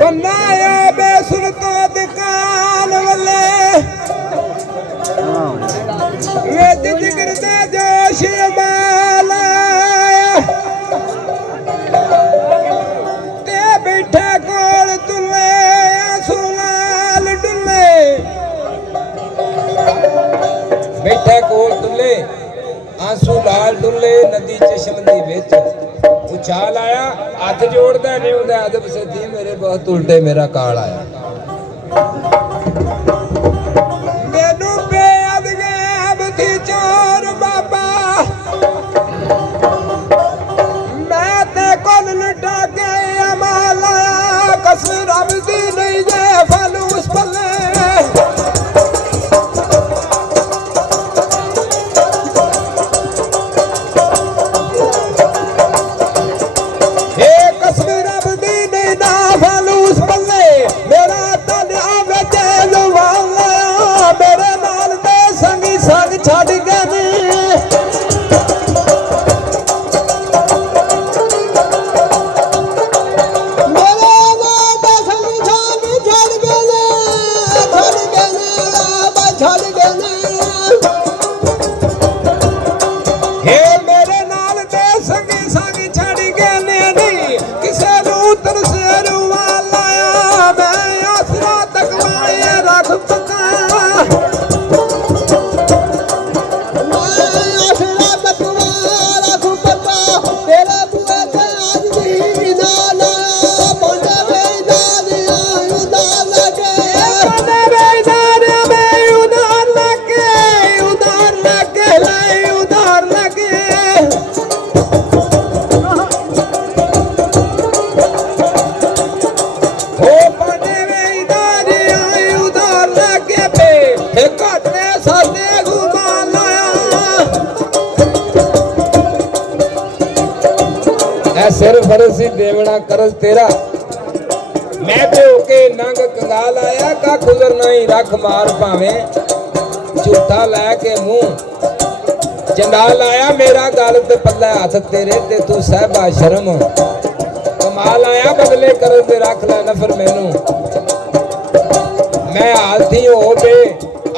बनाया बेसुरतो दुकान वाले वेच जिगर दे जोश माला ते बैठा कोल तुले आंसू लाल डुले बैठा कोल तुले आंसू लाल डुले नदी चश्म दी विच उछाल आया हाथ जोड़दा नहीं उहदा अदब सदी मेरे बहुत उल्टे मेरा काल आया मैनू बेअदगे अबधी चोर बाबा मैं ते कोल लुटा के अमाल आया कसम रब दी नहीं जे फल उस पल्ले सिर फरसी देवना करज तेरा मैं पे होके नंग कंगाल आया का गुजरना ही रख मार पावे झूठा लैके मुंह चंडाल आया मेरा गल ते पल्ला हाथ तेरे ते तू सहबा शर्म कमाल आया बदले करज ते रख लै नफर मैनू मैं हाथी हो बे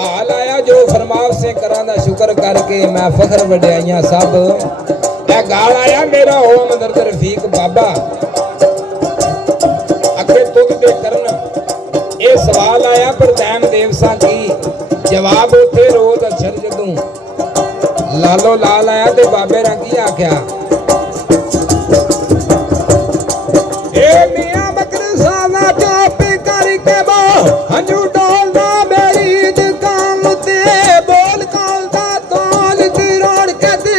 हाल आया जो फरमाव से करा दा शुक्र करके मैं फखर वड्याइयां सब गाल आया मेरा हो मदरद रफीक बाबा अगे तुद दे करन ये सवाल आया पर दैम देवसा की जवाब उथे रोज अक्षर जदों लालो लाल आया ते बाबे रा की आख्या ए मियां बकर साला चुप करके बो हंजू डोलदा मेरी दुकान ते बोल कौन दा तौल दी रोड़ के दे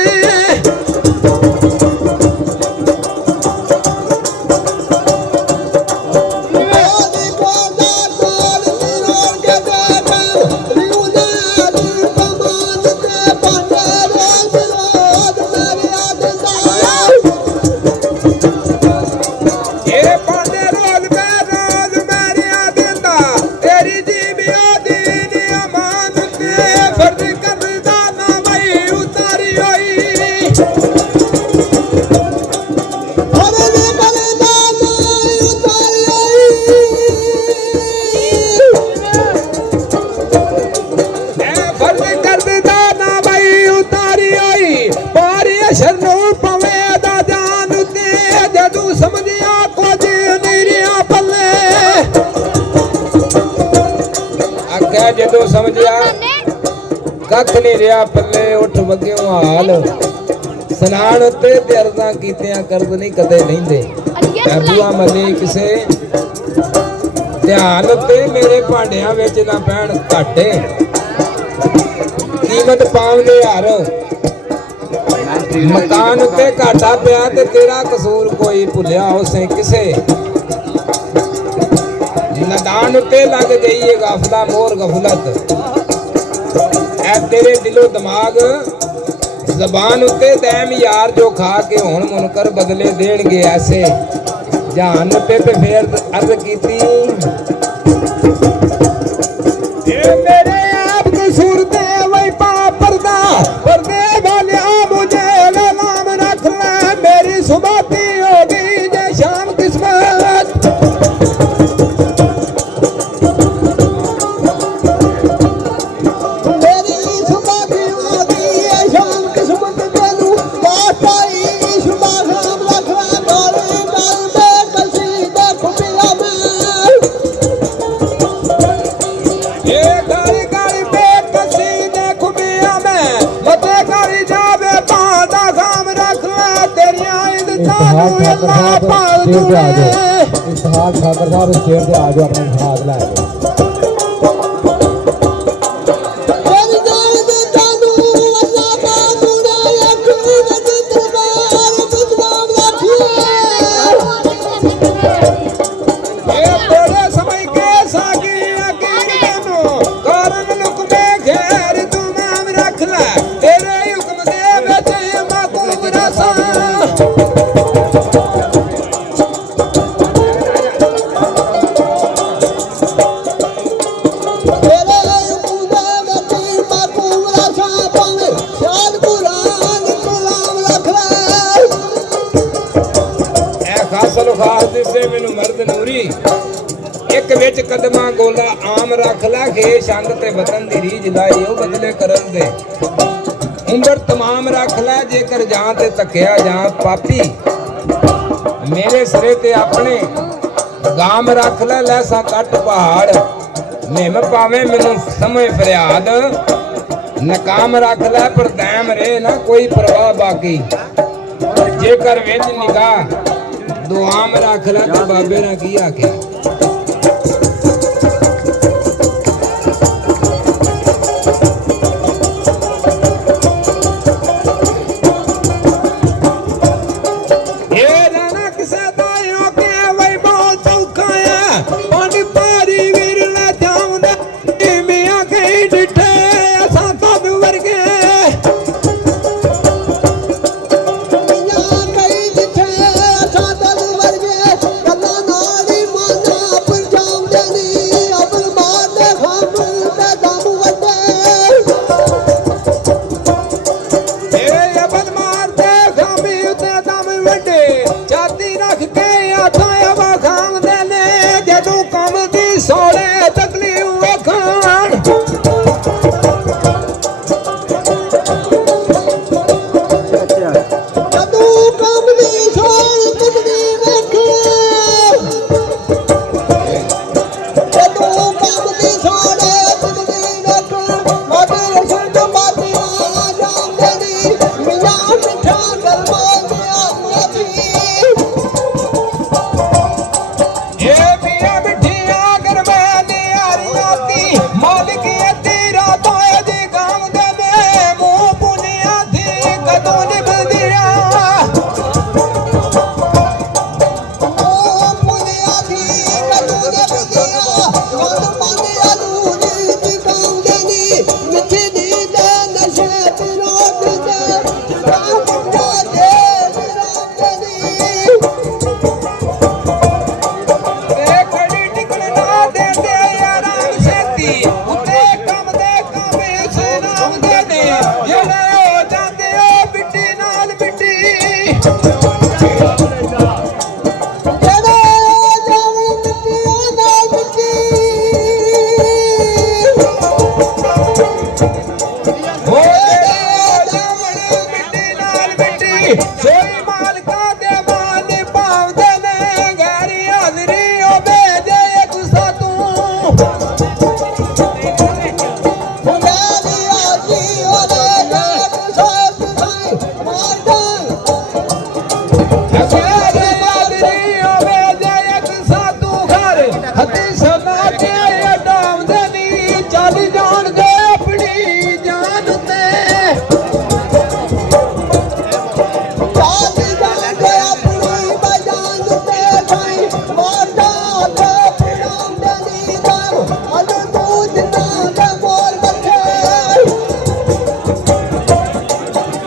जदों समझिया कख नहीं रहा पल्ले उठ वग्यों हाल सनान उत्ते ते अर्ज़ां कीतियां कर्ज नहीं कदे लहिंदे बुआ मली किसे ध्यान उत्ते मेरे भांडियां विच ना पैण घाटे कीमत पाउंदे हर मकान उत्ते घाटा पिया ते तेरा कसूर कोई भुलिया उसे किसे नदान उत्ते लग गई है गाफला मोर गफलत ऐ तेरे दिलो दिमाग जबान उत्ते दैम यार जो खा के हुण मुनकर बदले देणगे ऐसे जहान उत्ते ते फेर अर्ज कीती ए मेरे आप कसूर दे वही पाप पर्दा पर्दे वाले मुझे नाम रख ले मेरी सुबह हो गई जय शाम किस्मत इस्तेहाल ठाकर साहब स्टेज पे आ जाओ। इस्तेहाल ठाकर साहब स्टेज पे आ जाओ, अपने हाथ ला जाओ। ਮੈਨੂੰ ਮਰਦ ਨੂਰੀ ਇੱਕ ਵਿੱਚ ਕਦਮਾਂ ਗੋਲਾ ਆਮ ਰੱਖ ਲੈ ਖੇ ਛੰਦ ਤੇ ਵਤਨ ਦੀ ਰੀਝ ਲਾਈ ਉਹ ਬਦਲੇ ਕਰਨ ਦੇ ਉਮਰ ਤਮਾਮ ਰੱਖ ਲੈ ਜੇਕਰ ਜਾਂ ਤੇ ਤੱਕਿਆ ਜਾਂ ਪਾਪੀ ਮੇਰੇ ਸਿਰੇ ਤੇ ਆਪਣੇ ਗਾਮ ਰੱਖ ਲੈ ਲੈਸਾਂ ਕੱਟ ਪਹਾੜ ਨਿਮ ਪਾਵੇਂ ਮੈਨੂੰ ਸਮਝ ਫਰਿਆਦ ਨਕਾਮ ਰੱਖ ਲੈ ਪਰ ਦੈਮ ਰੇ ਨਾ ਕੋਈ ਪਰਵਾਹ ਬਾਕੀ ਜੇਕਰ ਵਿੱਚ ਨਿਗਾਹ ਦੁਆਮ ਰੱਖ ਲੈ ਤੇ ਬਾਬੇ ਨੇ ਕੀ ਆਖਿਆ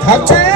Okay.